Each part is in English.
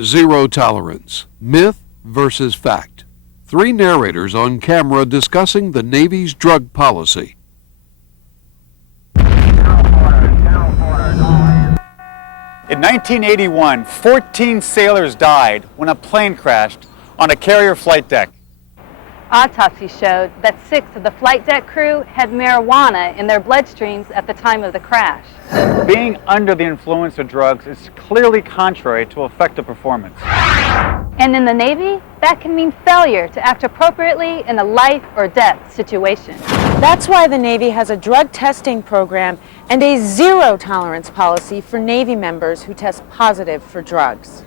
Zero tolerance, myth versus fact. Three narrators on camera discussing the Navy's drug policy. In 1981, 14 sailors died when a plane crashed on a carrier flight deck. Autopsy showed that 6 of the flight deck crew had marijuana in their bloodstreams at the time of the crash. Being under the influence of drugs is clearly contrary to effective performance. And in the Navy, that can mean failure to act appropriately in a life or death situation. That's why the Navy has a drug testing program and a zero tolerance policy for Navy members who test positive for drugs.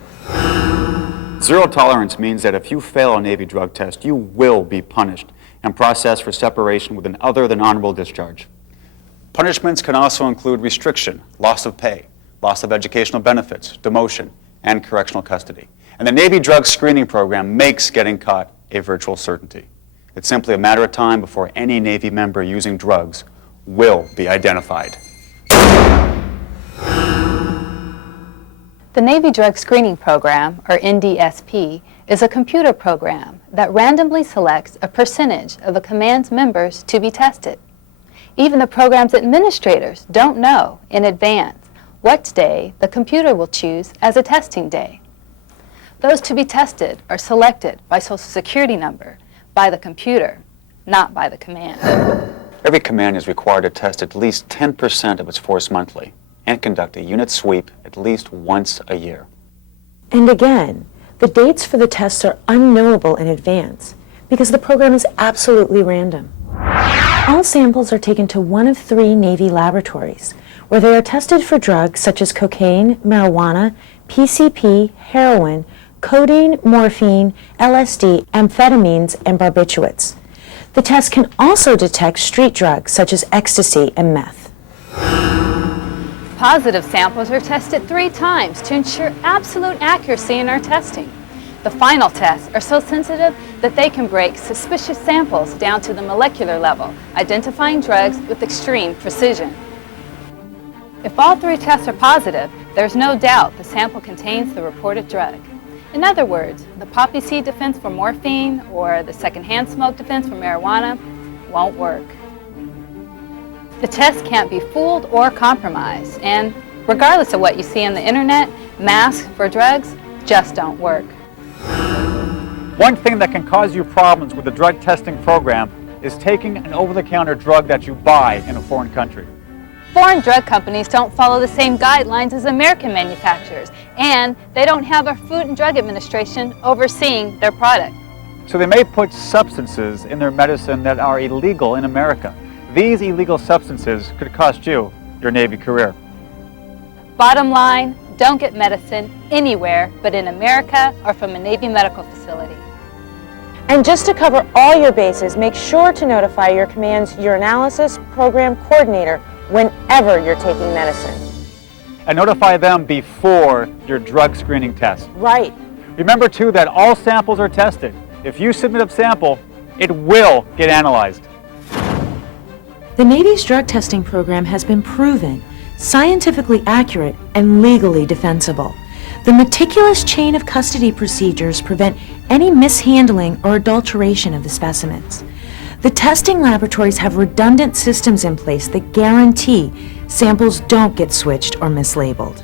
Zero tolerance means that if you fail a Navy drug test, you will be punished and processed for separation with an other than honorable discharge. Punishments can also include restriction, loss of pay, loss of educational benefits, demotion, and correctional custody. And the Navy drug screening program makes getting caught a virtual certainty. It's simply a matter of time before any Navy member using drugs will be identified. The Navy Drug Screening Program, or NDSP, is a computer program that randomly selects a percentage of a command's members to be tested. Even the program's administrators don't know in advance what day the computer will choose as a testing day. Those to be tested are selected by Social Security number, by the computer, not by the command. Every command is required to test at least 10% of its force monthly and conduct a unit sweep at least once a year. And again, the dates for the tests are unknowable in advance because the program is absolutely random. All samples are taken to one of 3 Navy laboratories where they are tested for drugs such as cocaine, marijuana, PCP, heroin, codeine, morphine, LSD, amphetamines, and barbiturates. The test can also detect street drugs such as ecstasy and meth. Positive samples are tested 3 times to ensure absolute accuracy in our testing. The final tests are so sensitive that they can break suspicious samples down to the molecular level, identifying drugs with extreme precision. If all 3 tests are positive, there's no doubt the sample contains the reported drug. In other words, the poppy seed defense for morphine or the secondhand smoke defense for marijuana won't work. The test can't be fooled or compromised, and regardless of what you see on the internet, masks for drugs just don't work. One thing that can cause you problems with the drug testing program is taking an over-the-counter drug that you buy in a foreign country. Foreign drug companies don't follow the same guidelines as American manufacturers, and they don't have our Food and Drug Administration overseeing their product. So they may put substances in their medicine that are illegal in America. These illegal substances could cost you your Navy career. Bottom line, don't get medicine anywhere but in America or from a Navy medical facility. And just to cover all your bases, make sure to notify your command's urinalysis program coordinator whenever you're taking medicine. And notify them before your drug screening test. Right. Remember too that all samples are tested. If you submit a sample, it will get analyzed. The Navy's drug testing program has been proven, scientifically accurate, and legally defensible. The meticulous chain of custody procedures prevent any mishandling or adulteration of the specimens. The testing laboratories have redundant systems in place that guarantee samples don't get switched or mislabeled.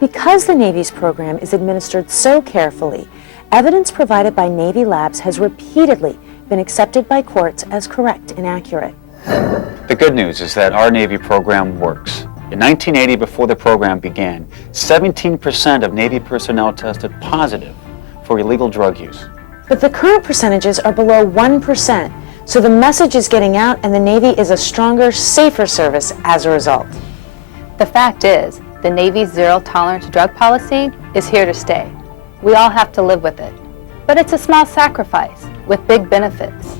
Because the Navy's program is administered so carefully, evidence provided by Navy labs has repeatedly been accepted by courts as correct and accurate. The good news is that our Navy program works. In 1980, before the program began, 17% of Navy personnel tested positive for illegal drug use. But the current percentages are below 1%, so the message is getting out and the Navy is a stronger, safer service as a result. The fact is, the Navy's zero-tolerance drug policy is here to stay. We all have to live with it. But it's a small sacrifice with big benefits.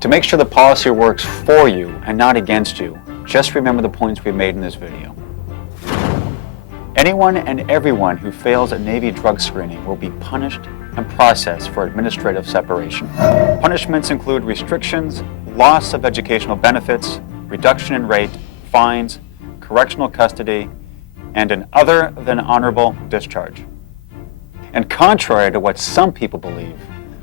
To make sure the policy works for you and not against you, just remember the points we made in this video. Anyone and everyone who fails a Navy drug screening will be punished and processed for administrative separation. Punishments include restrictions, loss of educational benefits, reduction in rate, fines, correctional custody, and an other than honorable discharge. And contrary to what some people believe,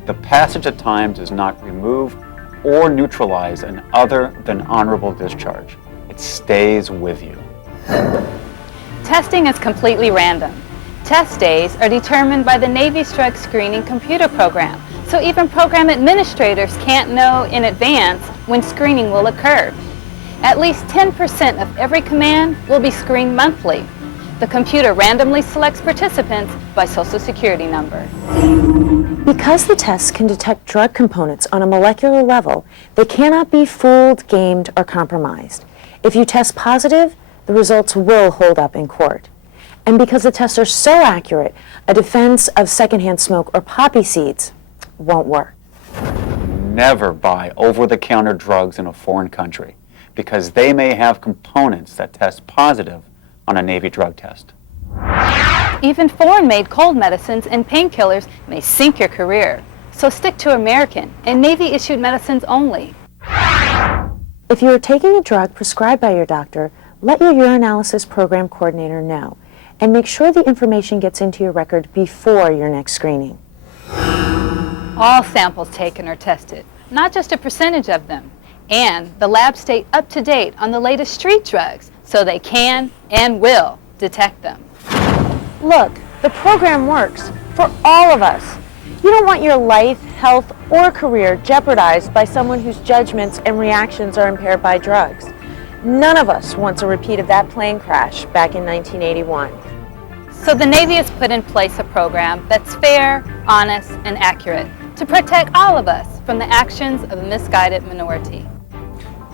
the passage of time does not remove or neutralize an other than honorable discharge. It stays with you. Testing is completely random. Test days are determined by the Navy's drug screening computer program, so even program administrators can't know in advance when screening will occur. At least 10% of every command will be screened monthly. The computer randomly selects participants by Social Security number. Because the tests can detect drug components on a molecular level, they cannot be fooled, gamed, or compromised. If you test positive, the results will hold up in court. And because the tests are so accurate, a defense of secondhand smoke or poppy seeds won't work. Never buy over-the-counter drugs in a foreign country, because they may have components that test positive on a Navy drug test. Even foreign-made cold medicines and painkillers may sink your career. So stick to American and Navy-issued medicines only. If you are taking a drug prescribed by your doctor, let your urinalysis program coordinator know, and make sure the information gets into your record before your next screening. All samples taken are tested, not just a percentage of them. And the labs stay up to date on the latest street drugs, so they can and will detect them. Look, the program works for all of us. You don't want your life, health, or career jeopardized by someone whose judgments and reactions are impaired by drugs. None of us wants a repeat of that plane crash back in 1981. So the Navy has put in place a program that's fair, honest, and accurate to protect all of us from the actions of a misguided minority.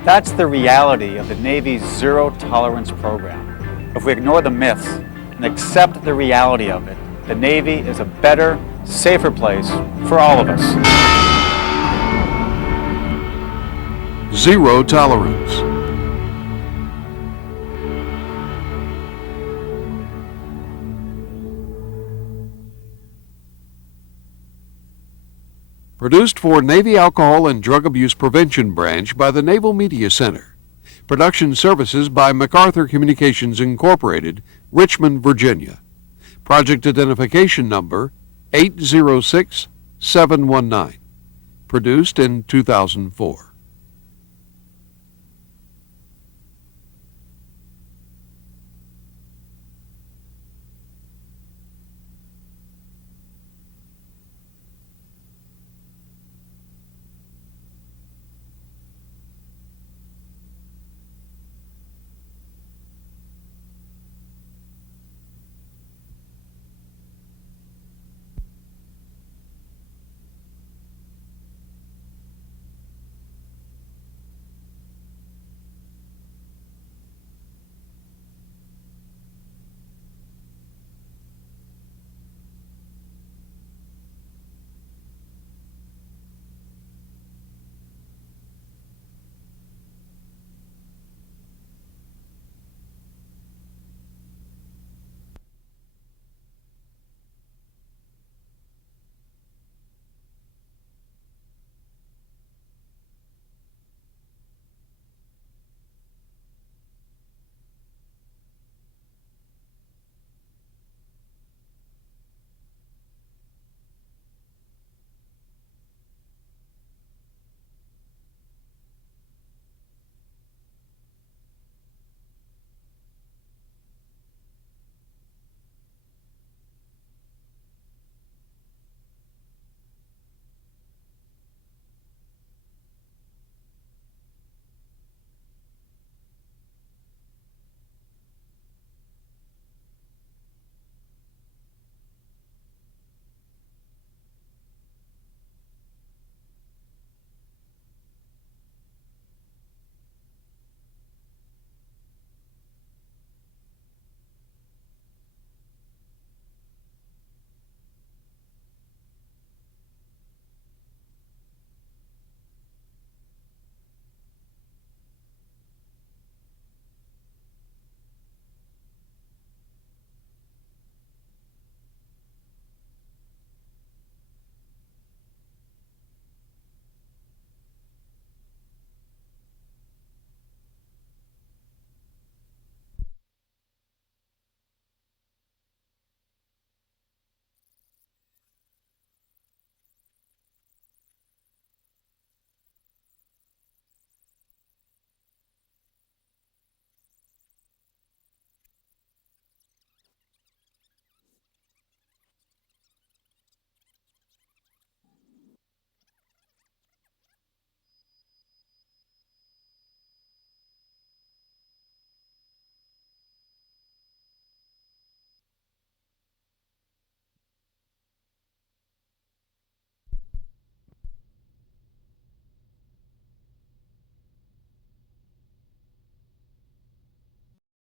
That's the reality of the Navy's zero-tolerance program. If we ignore the myths and accept the reality of it, the Navy is a better, safer place for all of us. Zero tolerance. Produced for Navy Alcohol and Drug Abuse Prevention Branch by the Naval Media Center. Production services by MacArthur Communications Incorporated, Richmond, Virginia. Project identification number 806719. Produced in 2004.